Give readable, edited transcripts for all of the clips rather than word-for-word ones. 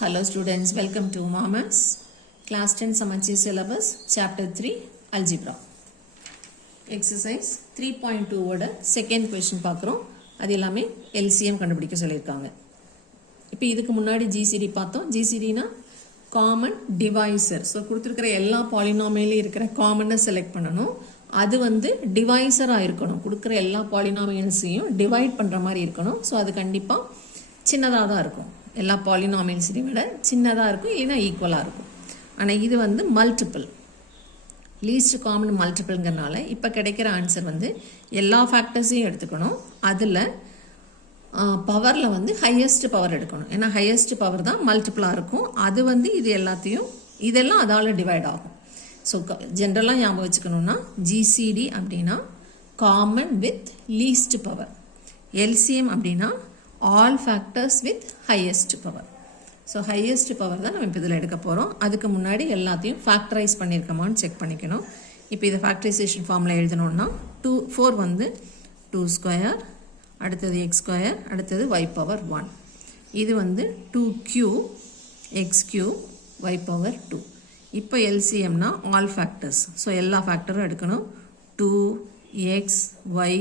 Hello students, welcome to Mama's Class 10 Samacheer syllabus, Chapter 3, Algebra. Exercise 3.2 ஓட second question பார்க்குறோம். அது எல்லாமே LCM கண்டுபிடிக்க சொல்லியிருக்காங்க. இப்போ இதுக்கு முன்னாடி GCD பார்த்தோம். GCDனா common divisor. ஸோ கொடுத்துருக்கிற எல்லா பாலினாமியிலும் இருக்கிற காமனை செலக்ட் பண்ணணும். அது வந்து டிவைசராக இருக்கணும். கொடுக்குற எல்லா பாலினாமியல்ஸையும் டிவைட் பண்ணுற மாதிரி இருக்கணும். ஸோ அது கண்டிப்பாக சின்னதாக தான் இருக்கும். எல்லா பாலினாமியல்ஸையும் விட சின்னதாக இருக்கும், இல்லைன்னா ஈக்குவலாக இருக்கும். ஆனால் இது வந்து மல்டிபிள், லீஸ்ட் காமன் மல்டிபிள்ங்கிறனால இப்போ கிடைக்கிற ஆன்சர் வந்து எல்லா ஃபேக்டர்ஸையும் எடுத்துக்கணும். அதில் பவரில் வந்து ஹையஸ்ட் பவர் எடுக்கணும். ஏன்னா ஹையஸ்ட் பவர் தான் மல்டிபிளாக இருக்கும். அது வந்து இது எல்லாத்தையும் இதெல்லாம் அதால் டிவைட் ஆகும். ஸோ ஜென்ரலாக ஞாபகம் வச்சுக்கணுன்னா GCD அப்படின்னா common with least power, LCM அப்படின்னா all factors with highest power. So highest power தான் நம்ம இப்போ இதில் எடுக்க போகிறோம். அதுக்கு முன்னாடி எல்லாத்தையும் ஃபேக்டரைஸ் பண்ணியிருக்கோமான்னு செக் பண்ணிக்கணும். இப்போ இதை ஃபேக்டரைசேஷன் ஃபார்மில் எழுதணுன்னா 4 வந்து 2 ஸ்கொயர், அடுத்தது x ஸ்கொயர், அடுத்தது y பவர் 1. இது வந்து 2q x cube y power 2. இப்போ LCMனா ஆல் ஃபேக்டர்ஸ். ஸோ எல்லா ஃபேக்டரும் எடுக்கணும். 2x y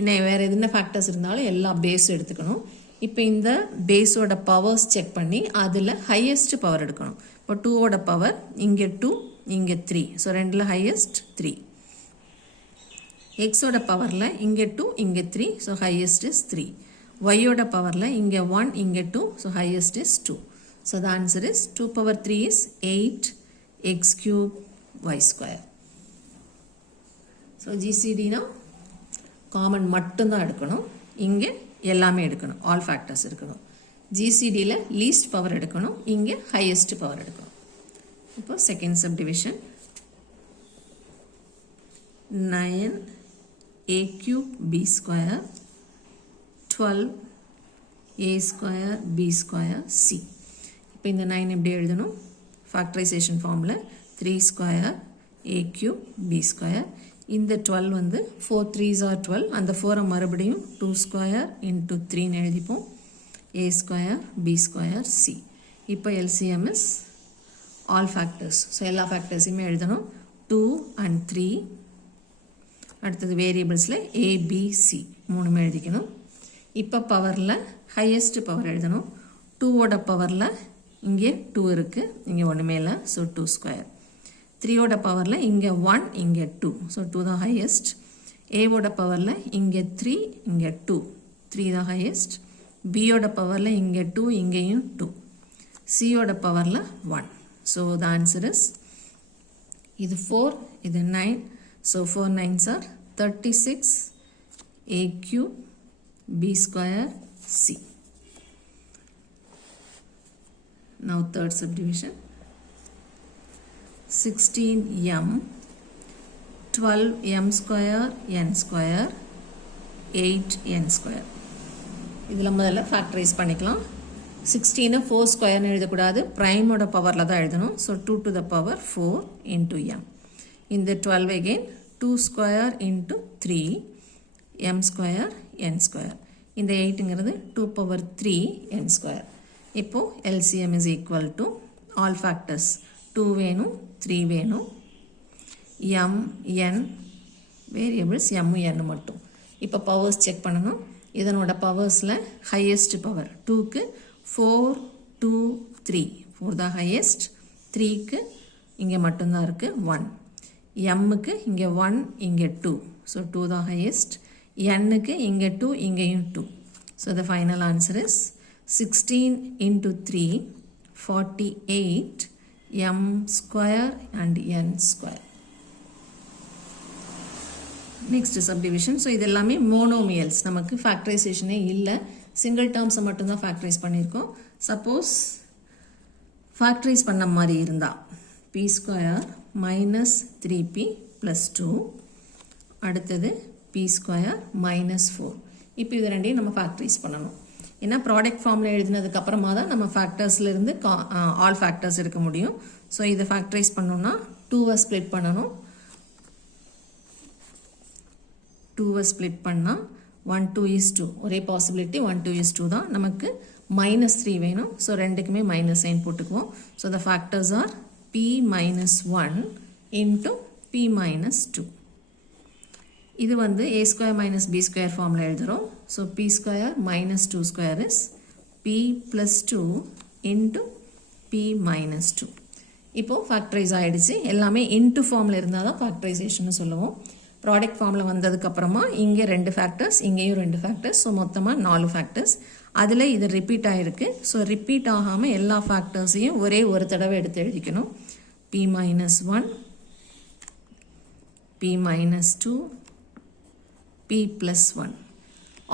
இன்னும் வேறு எதுனா ஃபேக்டர்ஸ் இருந்தாலும் எல்லா பேஸும் எடுத்துக்கணும். இப்போ இந்த பேஸோட பவர்ஸ் செக் பண்ணி அதில் ஹையஸ்ட் பவர் எடுக்கணும். இப்போ 2ஓட பவர் இங்கே 2 இங்கே 3. ஸோ ரெண்டில் ஹையஸ்ட் 3. எக்ஸோட பவரில் இங்கே 2 இங்கே 3. So highest is 3. ஒய்யோட பவரில் இங்கே 1 இங்கே 2. So highest is 2. So the answer is 2 power 3 is 8 x cube y square. So GCDனா காமன் மட்டும்தான் எடுக்கணும். இங்கே எல்லாமே எடுக்கணும், ஆல் ஃபேக்டர்ஸ் இருக்கணும். GCDயில் லீஸ்ட் பவர் எடுக்கணும், இங்கே ஹையஸ்ட் பவர் எடுக்கணும். இப்போ second subdivision 9a cube b square 12a square b square c. இப்போ இந்த 9 எப்படி எழுதணும்? ஃபேக்டரைசேஷன் ஃபார்மில் 3 square a cube b square. இந்த 12 வந்து 4 3s are 12. அந்த 4 மறுபடியும் 2 square into 3 எழுதிப்போம். a square b square c. இப்போ LCM is all factors. So எல்லா ஃபேக்டர்ஸையுமே எழுதணும். 2 and 3. அடுத்தது வேரியபிள்ஸில் a b c 3 எழுதிக்கணும். இப்போ பவரில் ஹையஸ்ட் பவர் எழுதணும். 2ஓட பவரில் இங்கே 2 இருக்குது, இங்கே ஒன்றுமே இல்லை. So 2 square. 3ஓட பவரில் இங்கே 1 இங்கே 2. ஸோ 2 தான் ஹையஸ்ட். ஏவோட பவரில் இங்கே 3 இங்கே 2. 3 தான் ஹையஸ்ட். பியோட பவரில் இங்கே 2 இங்கேயும் 2. சியோட பவரில் 1. ஸோ த ஆன்சர் இஸ் இது 4 இது 9. So 4 9s are 36 a cube b square c. Now third subdivision 16m 12m square n square 8n square. இதில் முதல்ல ஃபேக்டரைஸ் பண்ணிக்கலாம். 16 4 ஸ்கொயர்னு எழுதக்கூடாது, ப்ரைமோட பவரில் தான் எழுதணும். So 2 to the power 4 into m. இந்த 12 again 2 square into 3 m square n square. இந்த 8ங்கிறது 2 power 3 n ஸ்கொயர். இப்போது LCM is equal to all factors 2 வேணும் 3 வேணும். m n variables m n மட்டும். இப்போ பவர்ஸ் செக் பண்ணணும். இதனோட பவர்ஸில் ஹையஸ்ட் பவர் 2க்கு 4 2 3. 4 தான் ஹையஸ்ட். 3க்கு இங்கே மட்டும்தான் இருக்குது 1. mக்கு இங்கே 1 இங்கே 2. ஸோ 2 தான் ஹையஸ்ட். nக்கு இங்கே 2 இங்கேயும் 2. So the final answer is 16 into 3 48 m square and n square. Next subdivision. So இது எல்லாமே மோனோமியல்ஸ். நமக்கு ஃபேக்டரைசேஷனே இல்லை, சிங்கிள் டேர்ம்ஸை மட்டும்தான் ஃபேக்டரைஸ் பண்ணியிருக்கோம். சப்போஸ் ஃபேக்டரைஸ் பண்ண மாதிரி இருந்தால் p square minus 3p plus 2, அடுத்தது p ஸ்கொயர் மைனஸ் 4. இப்போ இது ரெண்டையும் நம்ம ஃபேக்டரைஸ் பண்ணணும். ஏன்னா ப்ராடக்ட் ஃபார்மில் எழுதினதுக்கு அப்புறமா தான் நம்ம ஃபேக்டர்ஸ்லேருந்து ஆல் ஃபேக்டர்ஸ் எடுக்க முடியும். ஸோ இதை ஃபேக்டரைஸ் பண்ணோம்னா 2வை ஸ்ப்ளிட் பண்ணணும். 2வை ஸ்ப்ளிட் பண்ணால் 1 2 is 2. ஒரே பாசிபிலிட்டி 1 2 is 2 தான். நமக்கு மைனஸ் 3 வேணும். ஸோ ரெண்டுக்குமே மைனஸ் சைன் போட்டுக்குவோம். So the factors R p minus 1 into p minus 2. இது வந்து a square minus b square ஃபார்மில் எழுதுகிறோம். So p square minus 2 square is p plus 2 into p minus 2. இப்போது ஃபேக்டரைஸ் ஆகிடுச்சு. எல்லாமே இன்ட்டு ஃபார்மில் இருந்தால் தான் ஃபேக்டரைசேஷன் சொல்லுவோம். ப்ராடக்ட் ஃபார்மில் வந்ததுக்கப்புறமா இங்கே 2 ஃபேக்டர்ஸ், இங்கேயும் 2 ஃபேக்டர்ஸ். ஸோ மொத்தமாக 4 ஃபேக்டர்ஸ். அதில் இது ரிப்பீட் ஆகிருக்கு. ஸோ ரிப்பீட் ஆகாமல் எல்லா ஃபேக்டர்ஸையும் ஒரே ஒரு தடவை எடுத்து எழுதிக்கணும். p minus 1, p minus 2, p plus 1.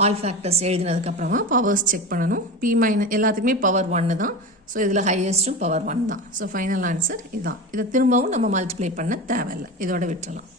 All factors எழுதினதுக்கப்புறமா பவர்ஸ் செக் பண்ணணும். p மைனஸ் எல்லாத்துக்குமே பவர் 1 தான். ஸோ இதில் ஹையஸ்ட்டும் பவர் 1 தான். ஸோ ஃபைனல் ஆன்சர் இதுதான். இதை திரும்பவும் நம்ம மல்டிப்ளை பண்ண தேவையில்லை. இதோட விட்டுறலாம்.